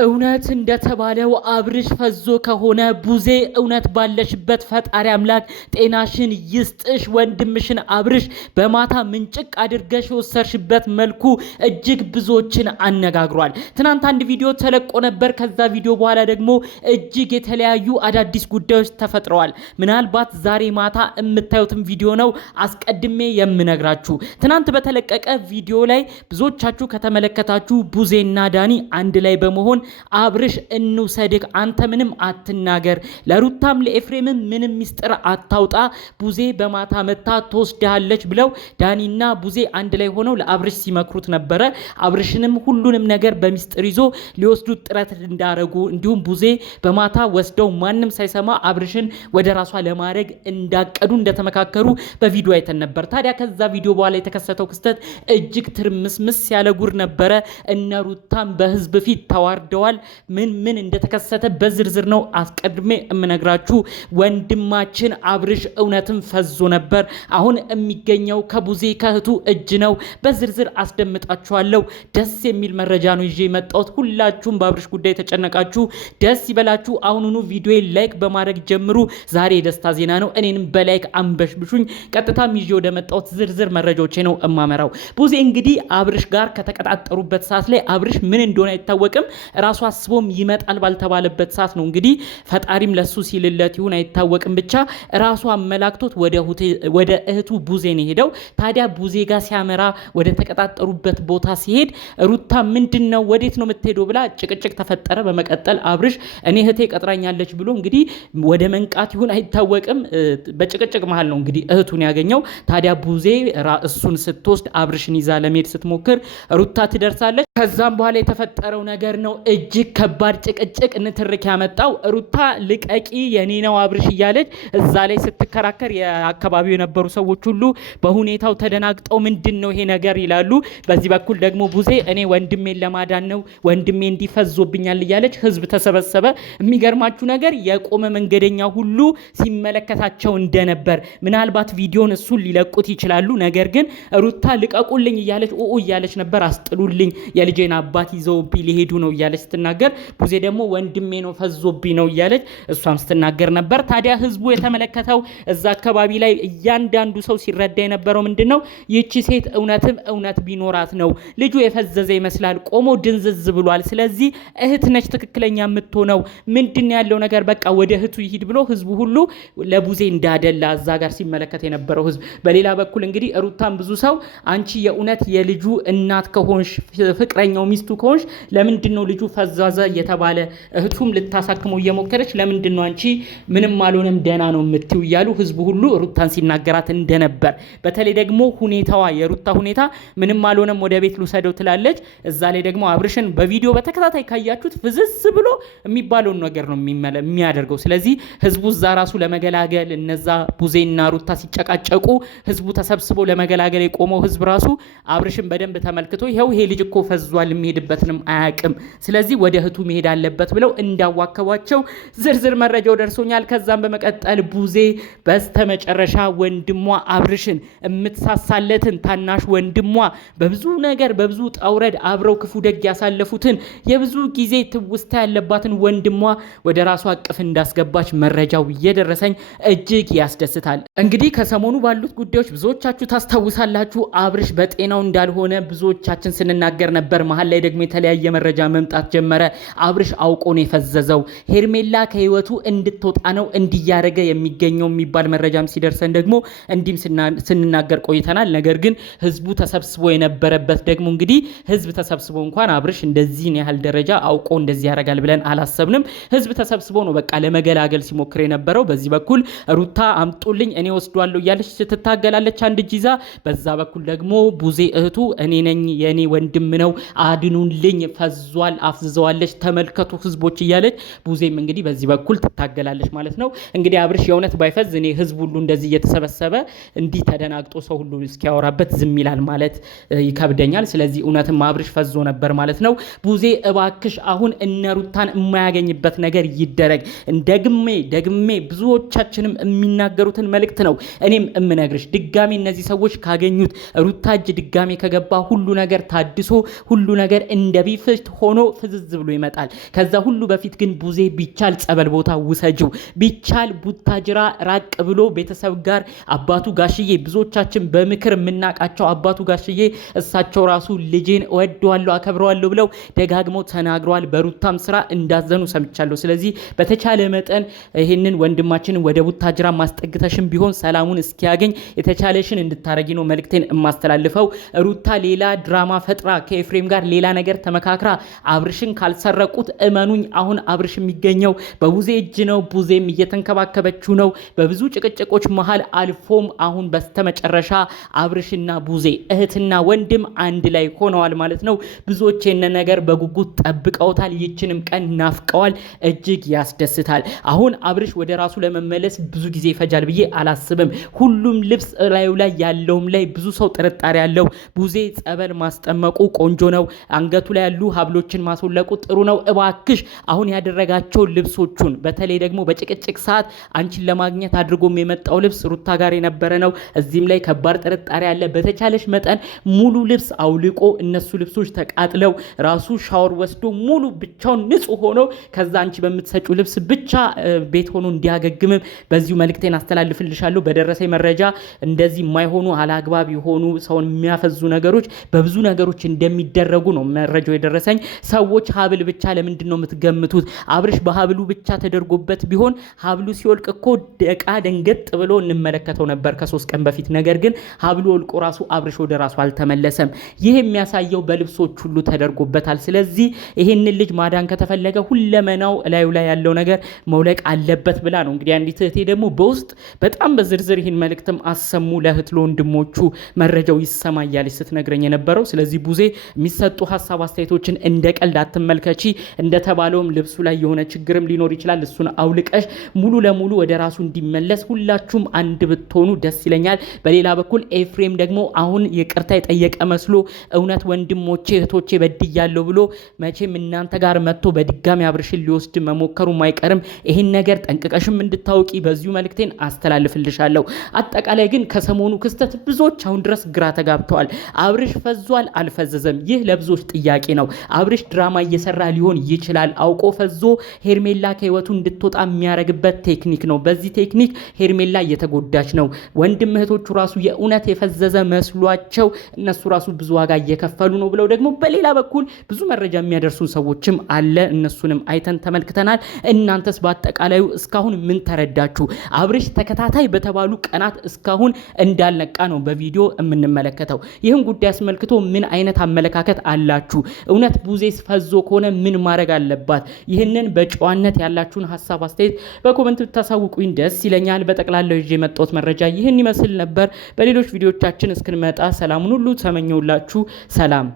እውነት እንደተባለው አብርሽ ፈዞ ከሆነ ቡዜ እውነት ባለሽበት ፈጣሪ አምላክ ጤናሽን ይስጥሽ። ወንድምሽን አብርሽ በማታ ምንጭቅ አድርገሽ ወሰርሽበት መልኩ እጅግ ብዙዎችን አነጋግሯል። ትናንት አንድ ቪዲዮ ተለቆ ነበር። ከዛ ቪዲዮ በኋላ ደግሞ እጅግ የተለያዩ አዳዲስ ጉዳዮች ተፈጥረዋል። ምናልባት ዛሬ ማታ የምታዩትን ቪዲዮ ነው አስቀድሜ የምነግራችሁ። ትናንት በተለቀቀ ቪዲዮ ላይ ብዙዎቻችሁ ከተመለከታችሁ ቡዜና ዳኒ አንድ ላይ በመሆን አብርሽ እንውሰድክ፣ አንተ ምንም አትናገር፣ ለሩታም ለኤፍሬምም ምንም ሚስጥር አታውጣ፣ ቡዜ በማታ መታ ትወስድሃለች ብለው ዳኒና ቡዜ አንድ ላይ ሆነው ለአብርሽ ሲመክሩት ነበረ። አብርሽንም ሁሉንም ነገር በሚስጥር ይዞ ሊወስዱት ጥረት እንዳረጉ እንዲሁም ቡዜ በማታ ወስደው ማንም ሳይሰማ አብርሽን ወደ ራሷ ለማድረግ እንዳቀዱ እንደተመካከሩ በቪዲዮ አይተን ነበር። ታዲያ ከዛ ቪዲዮ በኋላ የተከሰተው ክስተት እጅግ ትርምስምስ ያለ ጉር ነበረ። እነ ሩታም በህዝብ ፊት ተዋርደዋል። ምን እንደተከሰተ በዝርዝር ነው አስቀድሜ የምነግራችሁ። ወንድማችን አብርሽ እውነትም ፈዞ ነበር። አሁን የሚገኘው ከቡዜ ከእህቱ እጅ ነው። በዝርዝር አስደምጣችኋለሁ። ደስ የሚል መረጃ ነው ይዤ የመጣሁት። ሁላችሁም በአብርሽ ጉዳይ ተጨነቃችሁ ደስ ይበላችሁ። አሁኑኑ ቪዲዮ ላይክ በማድረግ ጀምሩ። ዛሬ የደስታ ዜና ነው። እኔንም በላይክ አንበሽብሹኝ። ቀጥታም ይዤ ወደ መጣሁት ዝርዝር መረጃዎቼ ነው እማመራው። ቡዜ እንግዲህ አብርሽ ጋር ከተቀጣጠሩበት ሰዓት ላይ አብርሽ ምን እንደሆነ አይታወቅም። ራሱ አስቦም ይመጣል ባልተባለበት ሰዓት ነው እንግዲህ ፈጣሪም ለሱ ሲልለት ይሁን አይታወቅም፣ ብቻ ራሱ አመላክቶት ወደ እህቱ ቡዜ ነው ሄደው። ታዲያ ቡዜ ጋር ሲያመራ ወደ ተቀጣጠሩበት ቦታ ሲሄድ ሩታ ምንድነው ወዴት ነው የምትሄደው ብላ ጭቅጭቅ ተፈጠረ። በመቀጠል አብርሽ እኔ እህቴ ቀጥራኛለች ብሎ እንግዲህ ወደ መንቃት ይሁን አይታወቅም በጭቅጭቅ መሃል ነው እንግዲህ እህቱን ያገኘው። ታዲያ ቡዜ እሱን ስትወስድ አብርሽን ይዛ ለመሄድ ስትሞክር ሩታ ትደርሳለች። ከዛም በኋላ የተፈጠረው ነገር ነው እጅግ ከባድ ጭቅጭቅ ንትርክ ያመጣው። ሩታ ልቀቂ የኔ ነው አብርሽ እያለች እዛ ላይ ስትከራከር የአካባቢው የነበሩ ሰዎች ሁሉ በሁኔታው ተደናግጠው ምንድነው ይሄ ነገር ይላሉ። በዚህ በኩል ደግሞ ቡዜ እኔ ወንድሜን ለማዳን ነው ወንድሜ እንዲፈዞብኛል እያለች ህዝብ ተሰበሰበ። የሚገርማችሁ ነገር የቆመ መንገደኛ ሁሉ ሲመለከታቸው እንደነበር። ምናልባት ቪዲዮን እሱን ሊለቁት ይችላሉ። ነገር ግን ሩታ ልቀቁልኝ እያለች እያለች ነበር። አስጥሉልኝ የልጄን አባት ይዘውብኝ ሊሄዱ ነው እያለች ስትናገር፣ ቡዜ ደግሞ ወንድሜ ነው ፈዞብኝ ነው እያለች እሷም ስትናገር ነበር። ታዲያ ህዝቡ የተመለከተው እዛ አካባቢ ላይ እያንዳንዱ ሰው ሲረዳ የነበረው ምንድነው ይቺ ሴት እውነትም እውነት ቢኖራት ነው ልጁ የፈዘዘ ይመስላል፣ ቆሞ ድንዝዝ ብሏል። ስለዚህ እህት ነች ትክክለኛ የምትሆነው። ምንድነው ያለው ነገር በቃ ወደ እህቱ ይሂድ ብሎ ህዝቡ ሁሉ ለቡዜ እንዳደላ እዛ ጋር ሲመለከት የነበረው ህዝብ። በሌላ በኩል እንግዲህ ሩታን ብዙ ሰው አንቺ የእውነት የልጁ እናት ከሆንሽ ፍቅረኛው ሚስቱ ከሆንሽ ለምንድነው ልጁ ፈዛዛ እየተባለ እህቱም ልታሳክመው እየሞከረች ለምንድነው አንቺ ምንም አልሆነም ደህና ነው የምትይው እያሉ ህዝቡ ሁሉ ሩታን ሲናገራት እንደነበር። በተለይ ደግሞ ሁኔታዋ የሩታ ሁኔታ ምንም አልሆነም ወደ ቤት ልውሰደው ትላለች። እዛ ላይ ደግሞ አብርሽን በቪዲዮ በተከታታይ ካያችሁት ፍዝዝ ብሎ የሚባለውን ነገር ነው የሚያደርገው። ስለዚህ ህዝቡ እዛ ራሱ ለመገላገል እነዛ ቡዜና ሩታ ሲጨቃጨቁ ህዝቡ ተሰብስቦ ለመገላገል የቆመው ህዝብ ራሱ አብርሽን በደንብ ተመልክቶ ይሄ ልጅ እኮ ፈዟል የሚሄድበትንም አያቅም፣ ስለዚህ ወደ እህቱ መሄድ አለበት ብለው እንዳዋከቧቸው ዝርዝር መረጃው ደርሶኛል። ከዛም በመቀጠል ቡዜ በስተመጨረሻ ወንድሟ አብርሽን የምትሳሳለትን ታናሽ ወንድሟ በብዙ ነገር በብዙ ጣውረድ አብረው ክፉ ደግ ያሳለፉትን የብዙ ጊዜ ትውስታ ያለባትን ወንድሟ ወደ ራሷ አቅፍ እንዳስገባች መረጃው እየደረሰኝ እጅግ ያስደስታል። እንግዲህ ከሰሞኑ ባሉት ጉዳዮች ብዙዎቻችሁ ታስታውሳላችሁ። አብርሽ በጤናው እንዳልሆነ ብዙዎቻችን ስንናገር ነበር። መሀል ላይ ደግሞ የተለያየ መረጃ መምጣት ጀመረ። አብርሽ አውቆ ነው የፈዘዘው፣ ሄርሜላ ከህይወቱ እንድትወጣ ነው እንዲያረገ የሚገኘው የሚባል መረጃም ሲደርሰን ደግሞ እንዲም ስንናገር ቆይተናል። ነገር ግን ህዝቡ ተሰብስቦ የነበረበት ደግሞ እንግዲህ ህዝብ ተሰብስቦ እንኳን አብርሽ እንደዚህን ያህል ደረጃ አውቆ እንደዚህ ያደርጋል ብለን አላሰብንም። ህዝብ ተሰብስቦ ነው በቃ ለመገላገል ሲሞክር የነበረው። በዚህ በኩል ሩታ አምጡልኝ እኔ ወስዷለሁ እያለች ስትታገላለች አንድ እጅ ይዛ፣ በዛ በኩል ደግሞ ቡዜ እህቱ እኔ ነኝ የኔ ወንድም ነው አድኑልኝ ፈዟል አፍዝዘዋለች ተመልከቱ ህዝቦች እያለች ቡዜም እንግዲህ በዚህ በኩል ትታገላለች ማለት ነው። እንግዲህ አብርሽ የእውነት ባይፈዝ እኔ ህዝብ ሁሉ እንደዚህ እየተሰበሰበ እንዲህ ተደናግጦ ሰው ሁሉ እስኪያወራበት ዝም ይላል ማለት ይከብደኛል። ስለዚህ እውነትም አብርሽ ፈዞ ነበር ማለት ነው። ቡዜ እባክሽ አሁን እነ ሩታን የማያገኝበት ነገር ይደረግ። ደግሜ ብዙዎቻችንም የሚናገሩትን መልእክት ነው እኔም እምነግርሽ። ድጋሜ እነዚህ ሰዎች ካገኙት ሩታ እጅ ድጋሜ ከገባ ሁሉ ነገር ታድሶ ሁሉ ነገር እንደቢፍት ሆኖ ፍዝዝ ብሎ ይመጣል። ከዛ ሁሉ በፊት ግን ቡዜ ቢቻል ጸበል ቦታ ውሰጂው፣ ቢቻል ቡታጅራ ራቅ ብሎ ቤተሰብ ጋር አባቱ ጋሽዬ ብዙዎቻችን በምክር የምናቃቸው አባቱ ጋሽዬ እሳቸው ራሱ ልጄን እወደዋለሁ አከብረዋለሁ ብለው ደጋግመው ተናግረዋል። በሩታም ስራ እንዳዘኑ ሰምቻለሁ። ስለዚህ በተቻለ መጠን ይሄንን ወንድማችንን ወደ ቡታጅራ ማስጠግተሽም ቢሆን ሰላሙን እስኪያገኝ የተቻለሽን እንድታረጊ ነው መልእክቴን የማስተላልፈው። ሩታ ሌላ ድራማ ፈጥራ ከኤፍሬም ጋር ሌላ ነገር ተመካክራ አብርሽን ካልሰረቁት እመኑኝ አሁን አብርሽ የሚገኘው በቡዜ እጅ ነው። ቡዜም እየተንከባከበችው ነው። በብዙ ጭቅጭቆች መሃል አልፎም አሁን በስተመጨረሻ አብርሽና ቡዜ እህትና ወንድም አንድ ላይ ሆነዋል ማለት ነው። ብዙዎች የነ ነገር በጉጉት ጠብቀውታል። ይችንም ቀን ናፍቀዋል። እጅግ ያስደስታል። አሁን አብርሽ ወደ ራሱ ለመመለስ ብዙ ጊዜ ይፈጃል ብዬ አላስብም። ሁሉም ልብስ ላዩ ላይ ያለውም ላይ ብዙ ሰው ጥርጣሬ ያለው ቡዜ ጸበል ማስጠመቁ ቆንጆ ነው። አንገቱ ላይ ያሉ ሀብሎችን ማስወለቁ ጥሩ ነው። እባክሽ አሁን ያደረጋቸው ልብሶቹን በተለይ ደግሞ በጭቅጭቅ ሰዓት አንቺን ለማግኘት አድርጎም የመጣው ልብስ ሩታ ጋር የነበረ ነው። እዚህም ላይ ከባድ ጥርጣሬ ያለ። በተቻለሽ መጠን ሙሉ ልብስ አውልቆ እነሱ ልብሶች ተቃጥለው ራሱ ሻወር ወስዶ ሙሉ ብቻውን ንጹህ ሆኖ ከዛ አንቺ በምትሰጪው ልብስ ብቻ ቤት ሆኖ እንዲያገግምም በዚሁ መልእክቴን አስተላልፍልሻለሁ። በደረሰኝ መረጃ እንደዚህ የማይሆኑ አላግባብ የሆኑ ሰውን የሚያፈዙ ነገሮች በብዙ ነገሮች እንደሚደረጉ ነው መረጃው የደረሰኝ። ሰዎች ሀብል ብቻ ለምንድን ነው የምትገምቱት? አብርሽ በሀብሉ ብቻ ተደርጎበት ቢሆን ሀብሉ ሲወልቅ እኮ ደቃ ደንገጥ ብሎ እንመለከተው ነበር ከ3 ቀን በፊት። ነገር ግን ሀብሉ ወልቆ ራሱ አብርሽ ወደ ራሱ አልተመለሰም። ይህ የሚያሳየው በልብሶች ሁሉ ተደርጎበታል። ስለዚህ ይሄንን ልጅ ማዳን ከተፈለገ ሁለመናው ላዩ ላይ ያለው ነገር መውለቅ አለበት ብላ ነው እንግዲህ አንዲት እህቴ ደግሞ በውስጥ በጣም በዝርዝር ይህን መልእክትም አሰሙ ለእህት ለወንድሞቹ መረጃው ይሰማ እያለች ስትነግረኝ የነበረው። ስለዚህ ቡዜ የሚሰጡ ሀሳብ አስተያየቶችን እንደ ቀልድ አትመልከቺ። እንደተባለውም ልብሱ ላይ የሆነ ችግርም ሊኖር ይችላል። እሱን አውልቀሽ ሙሉ ለሙሉ ወደ ራሱ እንዲመለስ ሁላችሁም አንድ ብትሆኑ ደስ ይለኛል። በሌላ በኩል ኤፍሬም ደግሞ አሁን ይቅርታ የጠየቀ መስሎ እውነት ወንድሞቼ እህቶቼ በድያለሁ ብሎ መቼም እናንተ ጋር መጥቶ በድጋሚ አብርሽን ሊወስድ መሞከሩ አይቀርም። ይሄን ነገር ጠንቅቀሽም እንድታውቂ በዚሁ መልእክቴን አስተላልፍልሻለሁ። አጠቃላይ ግን ከሰሞኑ ክስተት ብዙዎች አሁን ድረስ ግራ ተጋብተዋል። አብርሽ ፈዟል አልፈዘዘም? ይህ ለብዙዎች ጥያቄ ነው። አብርሽ ድራማ እየሰራ ሊሆን ይችላል። አውቆ ፈዞ ሄርሜላ ከህይወቱ እንድትወጣ የሚያደርግበት ቴክኒክ ነው። በዚህ ቴክኒክ ሄርሜላ እየተጎዳች ነው። ወንድም እህቶቹ ራሱ የእውነት የፈዘዘ መስሏቸው እነሱ ራሱ ብዙ ዋጋ እየከፈሉ ነው ብለው ደግሞ በሌላ በኩል ብዙ መረጃ የሚያደርሱ ሰዎችም አለ። እነሱንም አይተን ተመልክተናል። እናንተስ በአጠቃላዩ እስካሁን ምን ተረዳችሁ? አብርሽ ተከታታይ በተባሉ ቀናት እስካሁን እንዳልነቃ ነው በቪዲዮ የምንመለከተው። ይህን ጉዳይ አስመልክቶ ምን አይነት አመለካከት አላችሁ? እውነት ቡዜስ ፈዞ ከሆነ ምን ማድረግ አለባት? ይህንን በጨዋነት ያላችሁን ሀሳብ አስተያየት በኮሜንት ብታሳውቁኝ ደስ ይለኛል። በጠቅላላው ይዤ የመጣሁት መረጃ ይህን ይመስል ነበር። በሌሎች ቪዲዮቻችን እስክንመጣ ሰላሙን ሁሉ ተመኘውላችሁ። ሰላም